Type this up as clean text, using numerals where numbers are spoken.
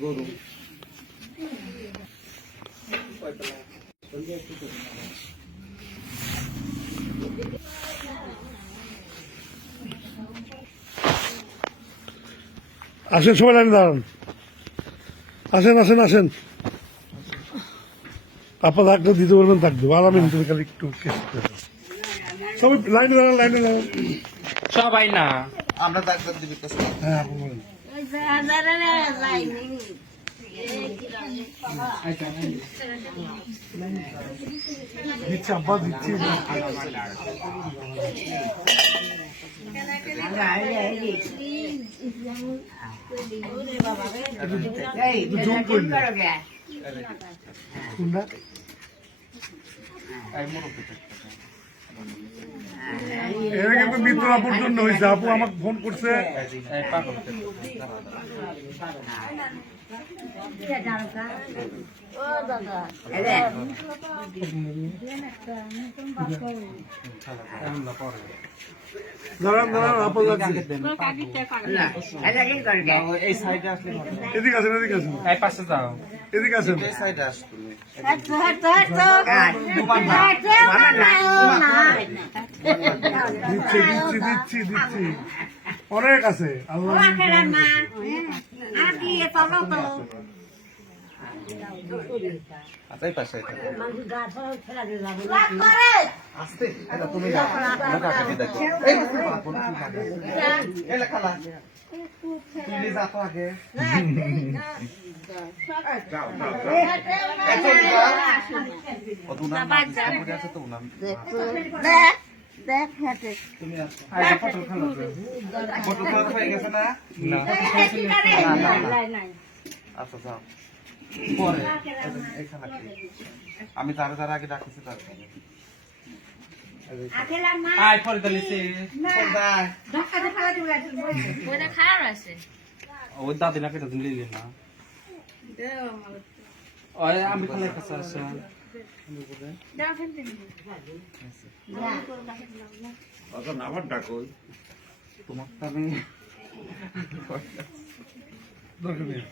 গরু আসেন, সবাই লাইনে দাঁড়ান। আসেন আসেন আসেন, আপনার ডাক্তার দিতে বলবেন, থাকবে আরামে নিতে খালি একটু সবাই লাইনে দাঁড়ান, লাইনে দাঁড়ান সবাই না, আমরা ডাক্তার দিবি কাছে। হ্যাঁ আপনি বলেন। দিচ্ছি আব্বা, দিচ্ছি। জুম করলে কোনটা এটা কিন্তু মিত্র আপুর জন্য হয়েছে। আপু আমাকে ফোন করছে। দাঁড়ান দাঁড়ান, আপু লাগছে। এদিকে আছেন, এদিকে আছেন, এই পাশে যাও। এদিকে আছেন। এই সাইডে আস তুমি। দিচ্ছি দিচ্ছি দিচ্ছি দিচ্ছি, অনেক আছে। আল্লাহ আচ্ছা এই পাশে আস্তে তুমি খালা তুমি যা তো আগে তুমি হয়ে গেছে না? আচ্ছা যাও পরে আমি যারা যারা আগে ডাকতেছি তার আয় ফল দিলিছে ওই দাদি না কেটে দিন লিলি না ওই আমি খালের কাছে আছে আবার ডাকো তোমার আমি দরকার নেই।